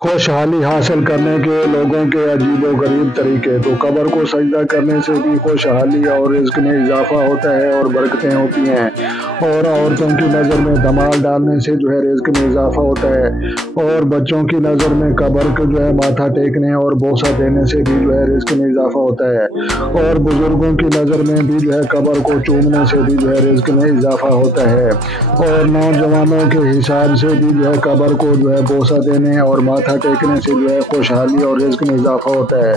खुशहाली हासिल करने के लोगों के अजीब व गरीब तरीके। तो कब्र को सजदा करने से भी खुशहाली और रिज्क में इजाफा होता है और बरकतें होती हैं। और औरतों की नज़र में धमाल डालने से जो है रिज्क में इजाफा होता है। और बच्चों की नज़र में कब्र को जो है माथा टेकने और बोसा देने से भी जो है रिज्क में इजाफा होता है। और बुजुर्गों की नज़र में भी जो है कब्र को चूमने से भी जो है रिज्क में इजाफा होता है। और नौजवानों के हिसाब से भी जो है कब्र को जो है बोसा देने और माथा टेकने से जो है खुशहाली और रिज्क में इजाफा होता है।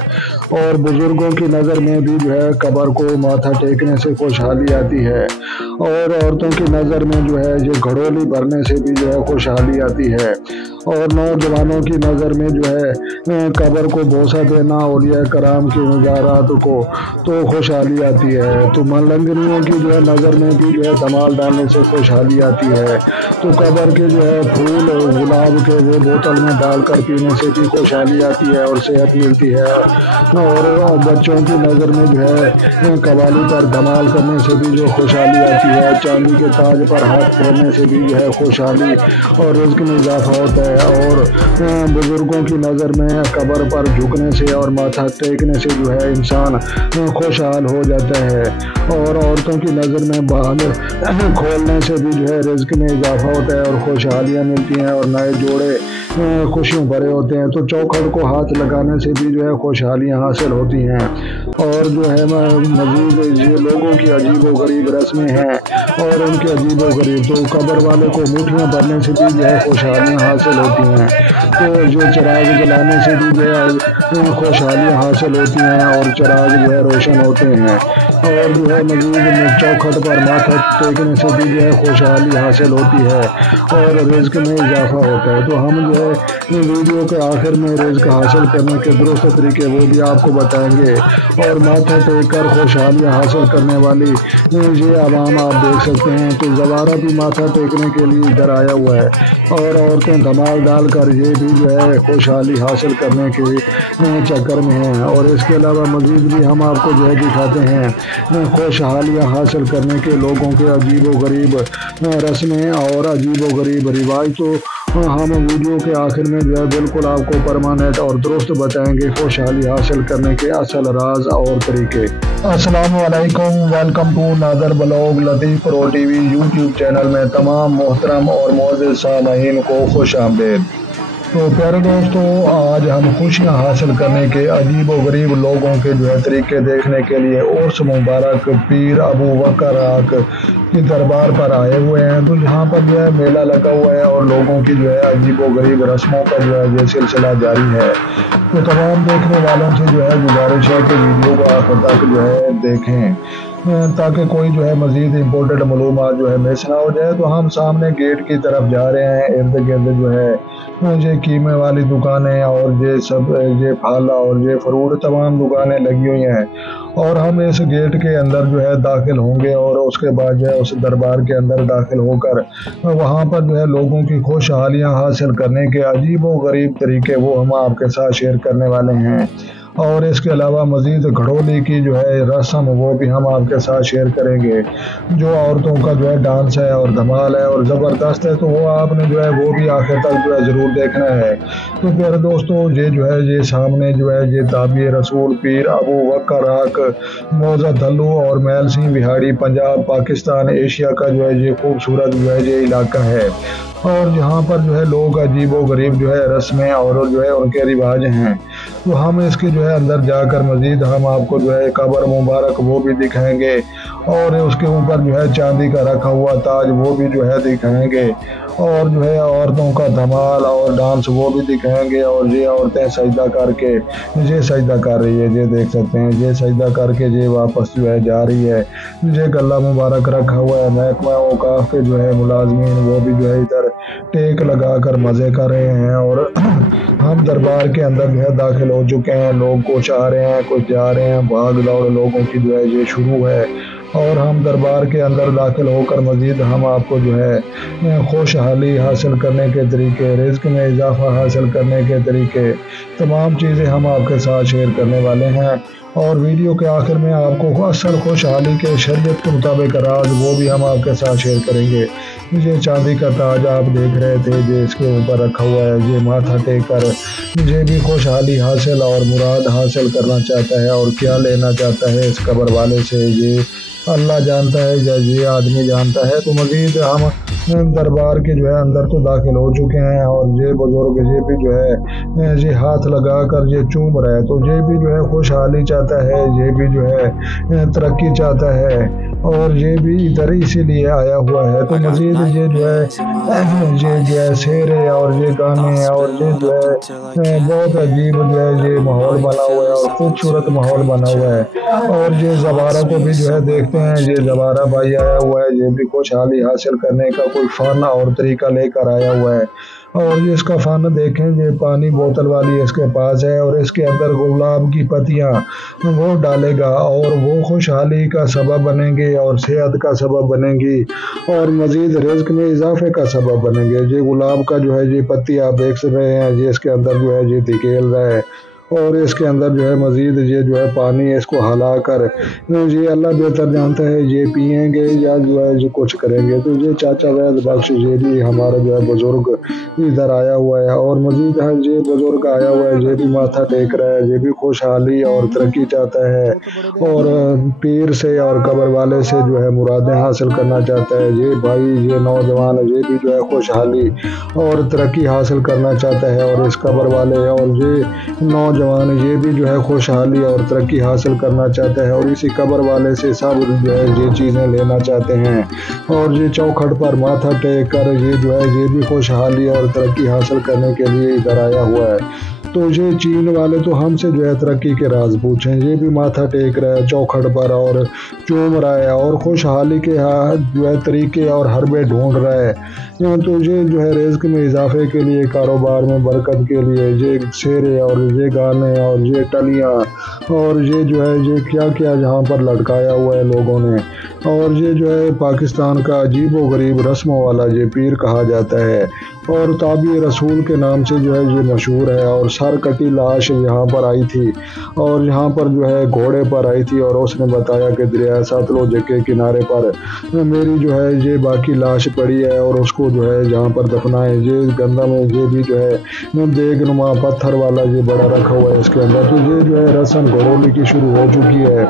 और बुजुर्गों की नज़र में भी जो है कब्र को माथा टेकने से खुशहाली आती है। और औरतों की नज़र में जो है ये घड़ोली भरने से भी जो है खुशहाली आती है। और नौजवानों की नज़र में जो है कब्र को बोसा देना औलिया कराम की मुजारात को तो खुशहाली आती है। तो मलंगनियों की जो है नज़र में भी जो है धमाल डालने से खुशहाली आती है। तो कब्र के जो है फूल गुलाब के वो बोतल में डालकर पीने से भी खुशहाली आती है और सेहत मिलती है। और बच्चों की नज़र में जो है कवाली पर धमाल करने से भी जो खुशहाली आती है। चांदी के ताज पर हाथ फेरने से भी जो है खुशहाली और रिज्क में इजाफा होता है। और बुजुर्गों की नज़र में कब्र पर झुकने से और माथा टेकने से जो है इंसान खुशहाल हो जाता है। और औरतों की नज़र में बाल खोलने से भी जो है रिज्क में इजाफा होता है और खुशहालियाँ मिलती हैं और नए जोड़े खुशियों भरे होते हैं। तो चौखट को हाथ लगाने से भी जो है खुशहालियाँ हासिल होती हैं। और जो है मजीद ये लोगों की अजीब व गरीब रस्में हैं और उनके अजीब व गरीब। तो कब्र वाले को मुठियाँ भरने से भी जो है खुशहालियाँ हासिल होती हैं। तो जो चिराग जलाने से भी जो है खुशहालियाँ हासिल होती हैं और चिराग जो है रोशन होते हैं। और जो है मजीद चौखट पर माथा टेकने से भी जो है खुशहाली हासिल होती है और रिज्क में इजाफा होता है। तो हम जो है वीडियो के आखिर में रिज्क हासिल करने के दुरुस्त तरीके वो भी आपको बताएंगे। और माथा टेक कर खुशहालियाँ हासिल करने वाली ये आवाम आप देख सकते हैं। तो ज़वारा भी माथा टेकने के लिए इधर आया हुआ है और औरतें धमाल डालकर ये भी जो है खुशहाली हासिल करने के चक्कर में हैं। और इसके अलावा मज़ीद भी हम आपको जो है दिखाते हैं खुशहालियाँ हासिल करने के लोगों के अजीब व गरीब रस्में और अजीब व गरीब रिवाज। तो हम वीडियो के आखिर में जो है बिल्कुल आपको परमानेंट और दुरुस्त बताएंगे खुशहाली हासिल करने के असल राज और तरीके। अस्सलाम वालेकुम, welcome to another blog Latif pro TV YouTube channel में तमाम मोहतरम और मोअज़्ज़िज़ सामईन को खुश आमदीद। तो प्यारे दोस्तों, आज हम खुशियाँ हासिल करने के अजीब व गरीब लोगों के जो है तरीके देखने के लिए उर्स मुबारक पीर अबू बकर आक के दरबार पर आए हुए हैं। तो यहाँ पर जो है मेला लगा हुआ है और लोगों की जो है अजीब व गरीब रस्मों का जो है ये सिलसिला जारी है। तो तमाम देखने वालों से जो है गुजारिश है कि वीडियो को आखिर तक जो है देखें ताकि कोई जो है मज़ीद इम्पोर्टेंट मालूमात जो है मिस ना हो जाए। तो हम सामने गेट की तरफ जा रहे हैं। इर्द गिर्द जो है ये कीमे वाली दुकानें और ये सब ये फल और ये फ्रूट तमाम दुकानें लगी हुई हैं। और हम इस गेट के अंदर जो है दाखिल होंगे और उसके बाद जो है उस दरबार के अंदर दाखिल होकर वहाँ पर जो है लोगों की खुशहालियाँ हासिल करने के अजीब व गरीब तरीके वो हम आपके साथ शेयर करने वाले हैं। और इसके अलावा मज़ीद घड़ोली की जो है रस्म वो भी हम आपके साथ शेयर करेंगे। जो औरतों का जो है डांस है और धमाल है और ज़बरदस्त है, तो वो आपने जो है वो भी आखिर तक जो है ज़रूर देखना है। तो प्यारे दोस्तों, ये जो है ये सामने जो है ये ताबी रसूल पीर अबू बकर आक मौजा धल्लू और महल सिंह बिहाड़ी पंजाब पाकिस्तान एशिया का जो है ये खूबसूरत जो है ये इलाका है। और यहाँ पर जो है लोग अजीब व गरीब जो है रस्में और जो है उनके रिवाज हैं। तो हम इसके जो है अंदर जाकर मज़ीद हम आपको जो है कब्र मुबारक वो भी दिखाएंगे और उसके ऊपर जो है चांदी का रखा हुआ ताज वो भी जो है दिखाएंगे। और जो है औरतों का धमाल और डांस वो भी दिखाएंगे। और ये औरतें सजदा करके ये सजदा कर रही है, ये देख सकते हैं, ये सजदा करके ये वापस जो है जा रही है। ये गला मुबारक रखा हुआ है। महकमा औकाफ के जो है मुलाजमीन वो भी जो है इधर टेक लगा कर मज़े कर रहे हैं। और हम दरबार के अंदर जो है दाखिल हो चुके हैं। लोग कुछ आ रहे हैं कुछ जा रहे हैं, भाग दौड़ लोगों की जो है ये शुरू है। और हम दरबार के अंदर दाखिल होकर मज़ीद हम आपको जो है खुशहाली हासिल करने के तरीके, रिज़्क में इजाफा हासिल करने के तरीके, तमाम चीज़ें हम आपके साथ शेयर करने वाले हैं। اور ویڈیو کے آخر میں آپ کو اصل خوشحالی کے شریعت کے مطابق راز وہ بھی ہم آپ کے ساتھ شیئر کریں گے۔ یہ چاندی کا تاج آپ دیکھ رہے تھے، یہ اس کے اوپر رکھا ہوا ہے، یہ ماتھا ٹیک کر یہ بھی خوشحالی حاصل اور مراد حاصل کرنا چاہتا ہے، اور کیا لینا چاہتا ہے اس قبر والے سے یہ اللہ جانتا ہے یا یہ آدمی جانتا ہے۔ تو مزید ہم دربار کے اندر تو داخل ہو چکے ہیں، اور یہ بزرگ یہ بھی یہ ہاتھ لگا کر یہ چوم رہا ہے، تو یہ بھی خوشحالی چاہتا ہے، یہ بھی ترقی چاہتا ہے، اور یہ بھی ادھر اسی لیے آیا ہوا ہے۔ تو مزید یہ شعریں اور یہ گانے اور یہ بہت عجیب یہ ماحول بنا ہوا ہے، اور خوبصورت ماحول بنا ہوا ہے۔ اور یہ زبارہ کو بھی دیکھتے ہیں، یہ زبارہ بھائی آیا ہوا ہے، یہ بھی خوشحالی حاصل کرنے کا کوئی فن اور طریقہ لے کر آیا ہوا ہے۔ اور یہ اس کا فن دیکھیں، یہ پانی بوتل والی اس کے پاس ہے، اور اس کے اندر گلاب کی پتیاں وہ ڈالے گا، اور وہ خوشحالی کا سبب بنیں گے، اور صحت کا سبب بنیں گی، اور مزید رزق میں اضافے کا سبب بنیں گے۔ یہ گلاب کا یہ پتی آپ دیکھ رہے ہیں، یہ اس کے اندر یہ دھکیل رہا ہے، اور اس کے اندر مزید یہ پانی اس کو ہلا کر یہ اللہ بہتر جانتا ہے یہ پئیں گے یا یہ کچھ کریں گے۔ تو یہ چاچا وید بخش یہ بھی ہمارا بزرگ ادھر آیا ہوا ہے، اور مزید یہ بزرگ آیا ہوا ہے، یہ بھی ماتھا ٹیک رہا ہے، یہ بھی خوشحالی اور ترقی چاہتا ہے، اور پیر سے اور قبر والے سے مرادیں حاصل کرنا چاہتا ہے۔ یہ بھائی یہ نوجوان یہ بھی خوشحالی اور ترقی حاصل کرنا چاہتا ہے، اور اس قبر والے اور یہ نوجوان یہ بھی خوشحالی اور ترقی حاصل کرنا چاہتا ہے، اور اسی قبر والے سے سب یہ چیزیں لینا چاہتے ہیں، اور یہ چوکھٹ پر ماتھا ٹیک کر یہ بھی خوشحالی اور ترقی حاصل کرنے کے لیے ادھر آیا ہوا ہے۔ تو یہ چین والے تو ہم سے ترقی کے راز پوچھیں، یہ بھی ماتھا ٹیک رہا ہے چوکھٹ پر اور چوم رہا ہے، اور خوشحالی کے طریقے اور حربے ڈھونڈ رہا ہے۔ تو یہ رزق میں اضافے کے لیے، کاروبار میں برکت کے لیے یہ شعریں اور یہ گانے اور یہ ٹلیاں اور یہ کیا کیا جہاں پر لٹکایا ہوا ہے لوگوں نے، اور یہ پاکستان کا عجیب و غریب رسموں والا یہ پیر کہا جاتا ہے، اور تابع رسول کے نام سے یہ مشہور ہے، اور سر کٹی لاش یہاں پر آئی تھی، اور یہاں پر گھوڑے پر آئی تھی، اور اس نے بتایا کہ دریا ستلج کے کنارے پر میری یہ باقی لاش پڑی ہے، اور اس کو جہاں پر دفنائے، یہ گندم ہے، یہ بھی دیگ نما پتھر والا یہ بڑا رکھا ہوا ہے اس کے اندر۔ تو یہ رسم گھڑولی کی شروع ہو چکی ہے،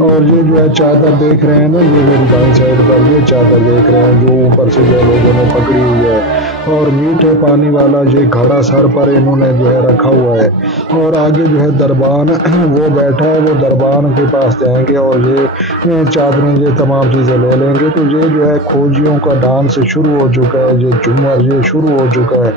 اور یہ چادر دیکھ رہے ہیں نا، یہ میری دائیں سائڈ پر یہ چادر دیکھ رہے ہیں جو اوپر سے لوگوں نے پکڑی ہوئی ہے، اور میٹھے پانی والا یہ گھڑا سر پر انہوں نے رکھا ہوا ہے، اور آگے دربان وہ بیٹھا ہے، وہ دربان کے پاس جائیں گے، اور یہ چادریں یہ تمام چیزیں لے لیں گے۔ تو یہ کھوجیوں کا ڈانس شروع ہو چکا ہے، یہ جھومر یہ شروع ہو چکا ہے،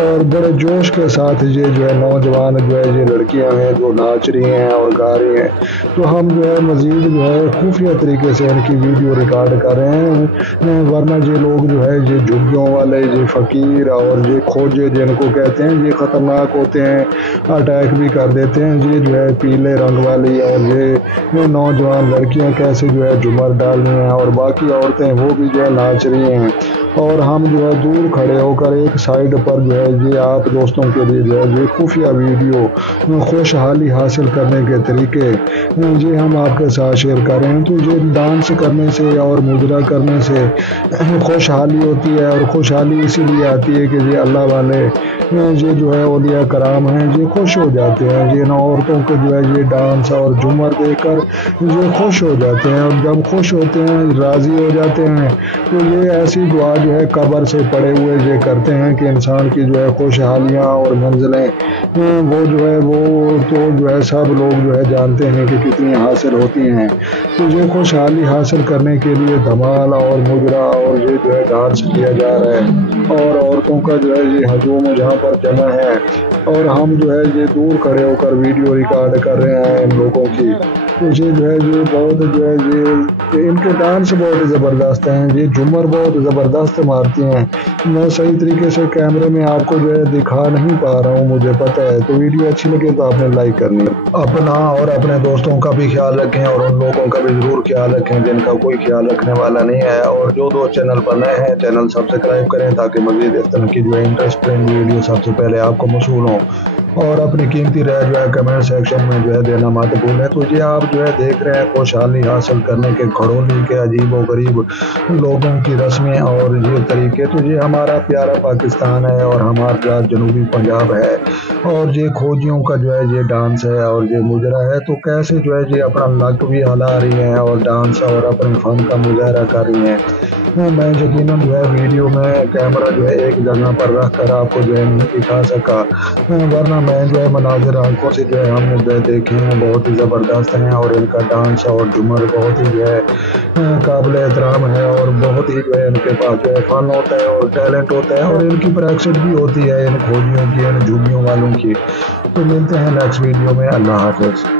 اور بڑے جوش کے ساتھ یہ نوجوان یہ لڑکیاں ہیں جو ناچ رہی ہیں اور گا رہی ہیں۔ تو ہم مزید خفیہ طریقے سے ان کی ویڈیو ریکارڈ کر رہے ہیں، ورنہ یہ لوگ یہ جھگیوں والے یہ فقیر اور یہ کھوجے جن کو کہتے ہیں یہ خطرناک ہوتے ہیں، اٹیک بھی کر دیتے ہیں۔ یہ پیلے رنگ والی اور یہ نوجوان لڑکیاں کیسے جھومر ڈال رہی ہیں، اور باقی عورتیں وہ بھی ناچ رہی ہیں، اور ہم دور کھڑے ہو کر ایک سائیڈ پر یہ آپ دوستوں کے لیے یہ خفیہ ویڈیو خوشحالی حاصل کرنے کے طریقے یہ ہم آپ کے ساتھ شیئر کر رہے ہیں۔ تو یہ ڈانس کرنے سے اور مجرا کرنے سے خوشحالی ہوتی ہے، اور خوشحالی اسی لیے آتی ہے کہ یہ اللہ والے یہ اولیاء کرام ہیں، یہ خوش ہو جاتے ہیں، یہ عورتوں کو یہ ڈانس اور جھومر دیکھ کر یہ خوش ہو جاتے ہیں، اور جب خوش ہوتے ہیں راضی ہو جاتے ہیں تو یہ ایسی دعا قبر سے پڑے ہوئے یہ کرتے ہیں کہ انسان کی خوشحالیاں اور منزلیں وہ تو سب لوگ جانتے ہیں کہ کتنی حاصل ہوتی ہیں۔ تو یہ خوشحالی حاصل کرنے کے لیے دھمال اور مجرا اور یہ ڈانس کیا جا رہا ہے، اور عورتوں کا یہ ہجوم جہاں پر جمع ہے، اور ہم یہ دور کھڑے ہو کر ویڈیو ریکارڈ کر رہے ہیں ان لوگوں کی۔ मुझे जो है ये बहुत जो है ये इनके डांस बहुत ज़बरदस्त हैं, ये झूमर बहुत ज़बरदस्त मारती हैं। मैं सही तरीके से कैमरे में आपको जो है दिखा नहीं पा रहा हूँ, मुझे पता है। तो वीडियो अच्छी लगे तो आपने लाइक करनी है। अपना और अपने दोस्तों का भी ख्याल रखें और उन लोगों का भी ज़रूर ख्याल रखें जिनका कोई ख्याल रखने वाला नहीं है। और जो दोस्त चैनल पर नए हैं चैनल सब्सक्राइब करें ताकि मज़ीद इस तरह की जो है इंटरेस्टिंग वीडियो सबसे पहले आपको मौसूल हों। और अपनी कीमती राय जो है कमेंट सेक्शन में जो है देना मत भूलें। तो ये आप जो है देख रहे हैं खुशहाली हासिल करने के घड़ोली के अजीब व गरीब लोगों की रस्में और ये तरीके। तो ये हमारा प्यारा पाकिस्तान है और हमारा जनूबी पंजाब है और ये खोजियों का जो है ये डांस है और ये मुजरा है। तो कैसे जो है ये अपना लक भी हिला रही हैं और डांस और अपने फन का मुजाहरा कर रही हैं। मैं यकीनन जो है वीडियो में कैमरा जो है एक जगह पर रख कर आपको जो है नहीं दिखा सका, वरना मैं जो है मनाजिर आंखों से जो है हमने जो है देखे हैं बहुत ही ज़बरदस्त हैं। और इनका डांस और झूमर बहुत ही जो है काबिल एहतराम है और बहुत ही जो है इनके पास जो है फन होता है और टैलेंट होता है और इनकी प्रैक्टिस भी होती है इन खोजियों की, इन झूमियों वालों की। तो मिलते हैं नेक्स्ट वीडियो में। अल्लाह हाफ़िज़।